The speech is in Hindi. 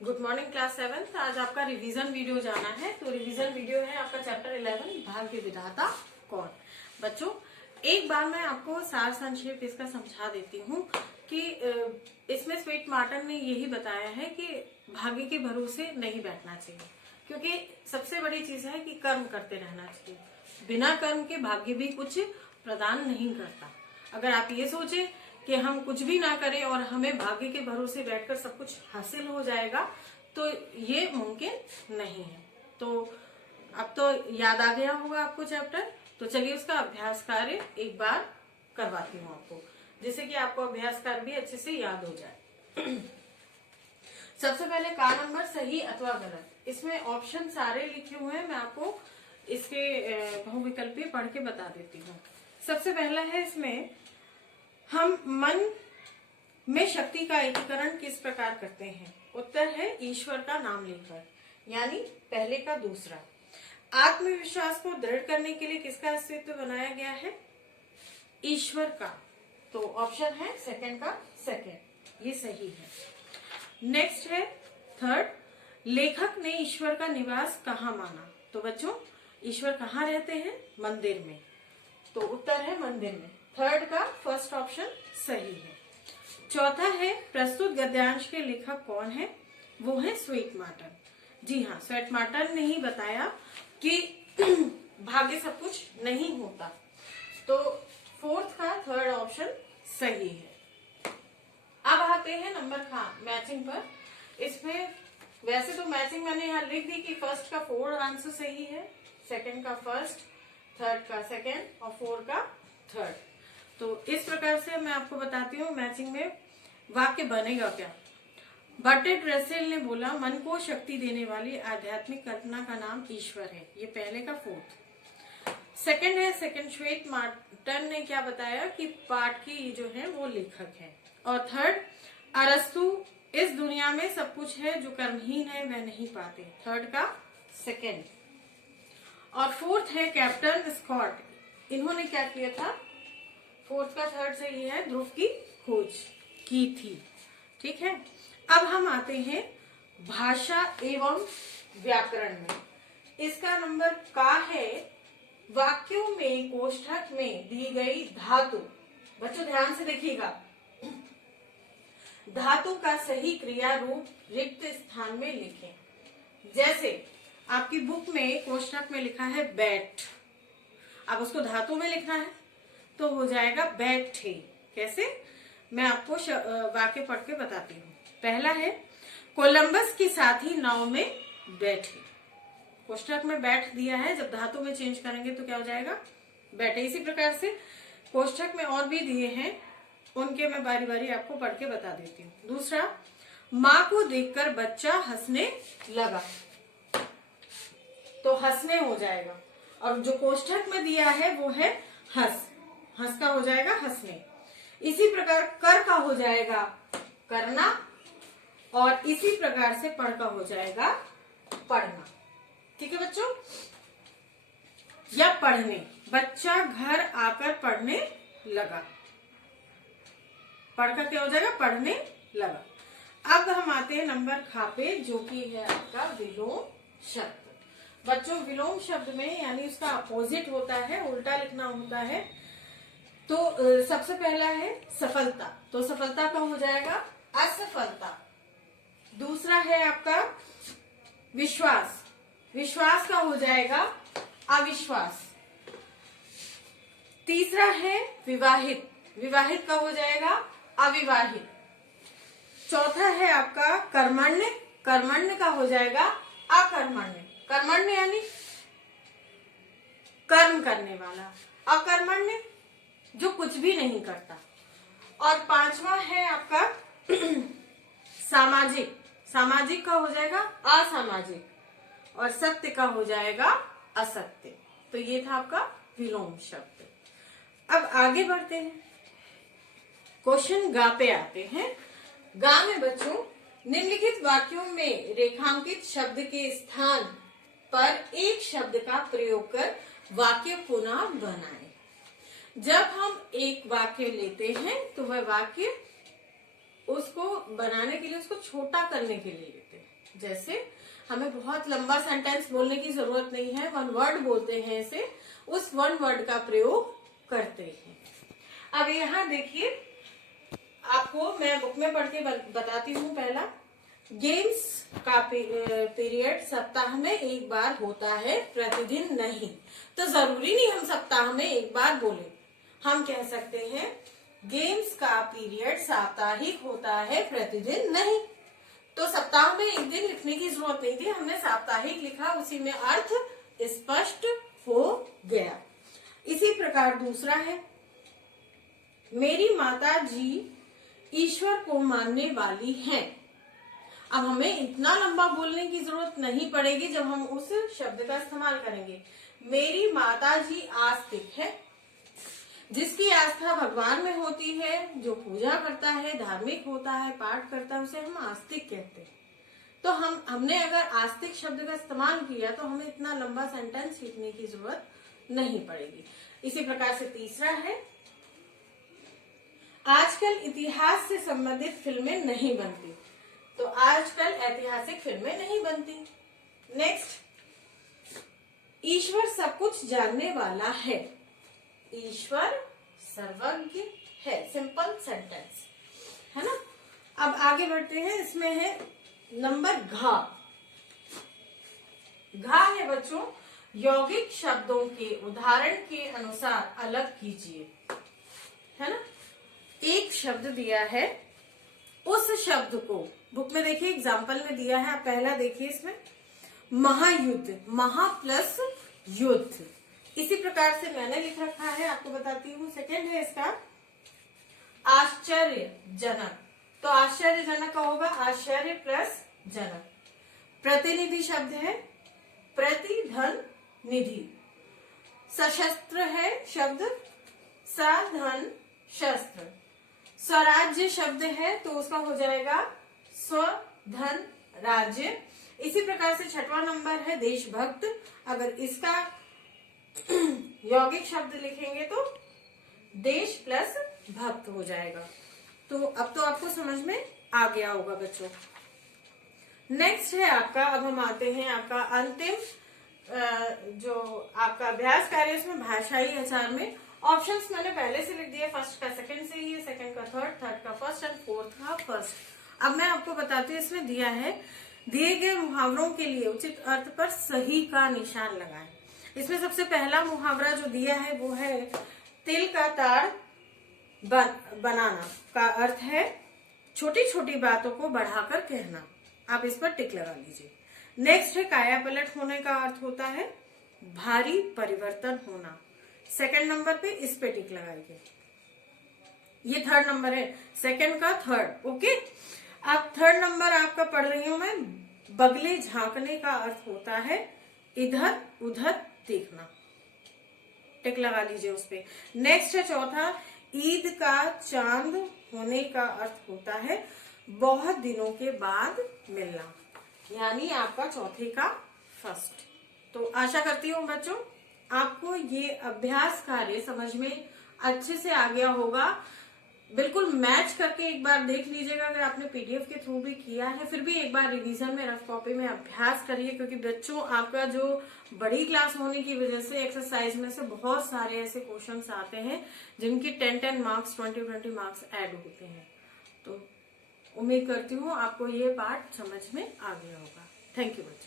Good morning class 7। आज आपका रिवीजन वीडियो जाना है। तो रिवीजन वीडियो है आपका चैप्टर 11 भाग्य विधाता कौन। बच्चों, एक बार मैं आपको सार संक्षेप इसका समझा देती हूँ कि इसमें स्वीट मार्टन ने यही बताया है कि भाग्य के भरोसे नहीं बैठना चाहिए, क्योंकि सबसे बड़ी चीज है कि कर्म करते रहना चाहिए। बिना कर्म के भाग्य भी कुछ प्रदान नहीं करता। अगर आप ये सोचे कि हम कुछ भी ना करें और हमें भाग्य के भरोसे बैठकर सब कुछ हासिल हो जाएगा, तो ये मुमकिन नहीं है। तो अब तो याद आ गया होगा आपको चैप्टर, तो चलिए उसका अभ्यास कार्य एक बार करवाती हूँ आपको, जिससे कि आपको अभ्यास कार्य भी अच्छे से याद हो जाए। सबसे पहले का नंबर सही अथवा गलत। इसमें ऑप्शन सारे लिखे हुए हैं, मैं आपको इसके बहुविकल्पीय पढ़ के बता देती हूँ। सबसे पहला है इसमें, हम मन में शक्ति का एकीकरण किस प्रकार करते हैं। उत्तर है ईश्वर का नाम लेकर, यानी पहले का दूसरा। आत्मविश्वास को दृढ़ करने के लिए किसका अस्तित्व बनाया गया है? ईश्वर का। तो ऑप्शन है सेकंड का सेकंड, ये सही है। नेक्स्ट है थर्ड, लेखक ने ईश्वर का निवास कहाँ माना। तो बच्चों, ईश्वर कहाँ रहते हैं? मंदिर में। तो उत्तर है मंदिर में। थर्ड का फर्स्ट ऑप्शन सही है। चौथा है, प्रस्तुत गद्यांश के लेखक कौन है? वो है स्वीट मार्टन। जी हाँ, स्वीट मार्टन ने ही बताया कि भाग्य सब कुछ नहीं होता। तो फोर्थ का थर्ड ऑप्शन सही है। अब आते हैं नंबर मैचिंग पर। इसमें वैसे तो मैचिंग मैंने यहाँ लिख दी कि फर्स्ट का फोर्थ आंसर सही है, सेकंड का फर्स्ट, थर्ड का सेकंड और फोर्थ का थर्ड। तो इस प्रकार से मैं आपको बताती हूँ मैचिंग में वाक्य बनेगा क्या। बर्टलेट रसेल ने बोला, मन को शक्ति देने वाली आध्यात्मिक कल्पना का नाम ईश्वर है। ये पहले का फोर्थ। सेकंड है सेकंड, श्वेत मार्टन ने क्या बताया कि पाठ की जो है वो लेखक है। और थर्ड, अरस्तु, इस दुनिया में सब कुछ है जो कर्महीन है वह नहीं पाते। थर्ड का सेकंड। और फोर्थ है कैप्टन स्कॉट, इन्होंने क्या किया था? फोर्थ का थर्ड सही है, ध्रुव की खोज की थी। ठीक है। अब हम आते हैं भाषा एवं व्याकरण में। इसका नंबर का है, वाक्यों में कोष्ठक में दी गई धातु। बच्चों ध्यान से देखिएगा, धातु का सही क्रिया रूप रिक्त स्थान में लिखें। जैसे आपकी बुक में कोष्ठक में लिखा है बैठ, अब उसको धातु में लिखना है तो हो जाएगा बैठे। कैसे? मैं आपको वाक्य पढ़ के बताती हूँ। पहला है, कोलंबस के साथी नाव में बैठे। कोष्ठक में बैठ दिया है, जब धातु में चेंज करेंगे तो क्या हो जाएगा? बैठे। इसी प्रकार से कोष्ठक में और भी दिए हैं, उनके मैं बारी बारी आपको पढ़ के बता देती हूँ। दूसरा, माँ को देखकर बच्चा हंसने लगा, तो हंसने हो जाएगा। और जो कोष्ठक में दिया है वो है हंस, हंस का हो जाएगा हंसने। इसी प्रकार कर का हो जाएगा करना, और इसी प्रकार से पढ़ का हो जाएगा पढ़ना। ठीक है बच्चों? या पढ़ने, बच्चा घर आकर पढ़ने लगा, पढ़ का क्या हो जाएगा? पढ़ने लगा। अब हम आते हैं नंबर खा पे, जो कि है आपका विलोम शब्द। बच्चों, विलोम शब्द में यानी उसका अपोजिट होता है, उल्टा लिखना होता है। तो सबसे पहला है सफलता, तो सफलता का हो जाएगा असफलता। दूसरा है आपका विश्वास, विश्वास का हो जाएगा अविश्वास। तीसरा है विवाहित, विवाहित का हो जाएगा अविवाहित। चौथा है आपका कर्मण्य, कर्मण्य का हो जाएगा अकर्मण्य। कर्मण्य यानी कर्म करने वाला, अकर्मण्य जो कुछ भी नहीं करता। और पांचवा है आपका सामाजिक, सामाजिक का हो जाएगा असामाजिक, और सत्य का हो जाएगा असत्य। तो ये था आपका विलोम शब्द। अब आगे बढ़ते हैं, क्वेश्चन गा पे आते हैं। गा में बच्चों, निम्नलिखित वाक्यों में रेखांकित शब्द के स्थान पर एक शब्द का प्रयोग कर वाक्य पुनः बनाएं। जब हम एक वाक्य लेते हैं तो वह वाक्य उसको बनाने के लिए, उसको छोटा करने के लिए लेते हैं। जैसे हमें बहुत लंबा सेंटेंस बोलने की जरूरत नहीं है, 1 वर्ड बोलते हैं इसे, उस 1 वर्ड का प्रयोग करते हैं। अब यहाँ देखिए, आपको मैं बुक में पढ़ के बताती हूँ। पहला, गेम्स का पीरियड सप्ताह में एक बार होता है, प्रतिदिन नहीं। तो जरूरी नहीं हम सप्ताह में एक बार बोले, हम कह सकते हैं गेम्स का पीरियड साप्ताहिक होता है, प्रतिदिन नहीं। तो सप्ताह में एक दिन लिखने की जरूरत नहीं थी, हमने साप्ताहिक लिखा, उसी में अर्थ स्पष्ट हो गया। इसी प्रकार दूसरा है, मेरी माता जी ईश्वर को मानने वाली हैं। अब हमें इतना लंबा बोलने की जरूरत नहीं पड़ेगी जब हम उस शब्द का इस्तेमाल करेंगे। मेरी माता जी आस्तिक है। जिसकी आस्था भगवान में होती है, जो पूजा करता है, धार्मिक होता है, पाठ करता है, उसे हम आस्तिक कहते हैं। तो हमने अगर आस्तिक शब्द का इस्तेमाल किया तो हमें इतना लंबा सेंटेंस लिखने की जरूरत नहीं पड़ेगी। इसी प्रकार से तीसरा है, आजकल इतिहास से संबंधित फिल्में नहीं बनती। तो आजकल ऐतिहासिक फिल्में नहीं बनती। नेक्स्ट, ईश्वर सब कुछ जानने वाला है। ईश्वर सर्वज्ञ है। सिंपल सेंटेंस है ना। अब आगे बढ़ते हैं, इसमें है नंबर घ। घ है बच्चों, यौगिक शब्दों के उदाहरण के अनुसार अलग कीजिए, है ना। एक शब्द दिया है, उस शब्द को बुक में देखिए एग्जाम्पल में दिया है, आप पहला देखिए इसमें, महायुद्ध, महा प्लस युद्ध। इसी प्रकार से मैंने लिख रखा है, आपको बताती हूँ। सेकंड है इसका आश्चर्यजनक। तो आश्चर्यजनक का होगा आश्चर्य प्लस जनक। प्रतिनिधि शब्द है प्रतिधन निधि। सशस्त्र है शब्द साधन शस्त्र। स्वराज्य शब्द है तो उसका हो जाएगा स्वधन राज्य। इसी प्रकार से छठवां नंबर है देशभक्त। अगर इसका यौगिक शब्द लिखेंगे तो देश प्लस भक्त हो जाएगा। तो अब तो आपको समझ में आ गया होगा बच्चों। नेक्स्ट है आपका, अब हम आते हैं आपका अंतिम जो आपका अभ्यास कार्य है, उसमें भाषाई आचार में ऑप्शंस मैंने पहले से लिख दिया। फर्स्ट का सेकंड से ही है, सेकंड का थर्ड, थर्ड का फर्स्ट एंड फोर्थ का फर्स्ट। अब मैं आपको बताती हूँ, इसमें दिया है, दिए गए मुहावरों के लिए उचित अर्थ पर सही का निशान लगाएं। इसमें सबसे पहला मुहावरा जो दिया है वो है तिल का ताड़ बनाना का अर्थ है छोटी छोटी बातों को बढ़ाकर कहना। आप इस पर टिक लगा लीजिए। नेक्स्ट है काया पलट होने का अर्थ होता है भारी परिवर्तन होना। सेकंड नंबर पे इस पे टिक लगाइए। ये थर्ड नंबर है, सेकंड का थर्ड। ओके, अब थर्ड नंबर आपका पढ़ रही हूं मैं। बगले झांकने का अर्थ होता है इधर उधर देखना। टिक लगा लीजिए उस पे। नेक्स्ट है चौथा, ईद का चांद होने का अर्थ होता है बहुत दिनों के बाद मिलना, यानी आपका चौथे का फर्स्ट। तो आशा करती हूँ बच्चों आपको ये अभ्यास कार्य समझ में अच्छे से आ गया होगा। बिल्कुल मैच करके एक बार देख लीजिएगा। अगर आपने पीडीएफ के थ्रू भी किया है, फिर भी एक बार रिवीजन में रफ कॉपी में अभ्यास करिए, क्योंकि बच्चों आपका जो बड़ी क्लास होने की वजह से एक्सरसाइज में से बहुत सारे ऐसे क्वेश्चंस आते हैं जिनके 10-10 मार्क्स 20-20 मार्क्स ऐड होते हैं। तो उम्मीद करती हूँ आपको ये पार्ट समझ में आ गया होगा। थैंक यू बच्चों।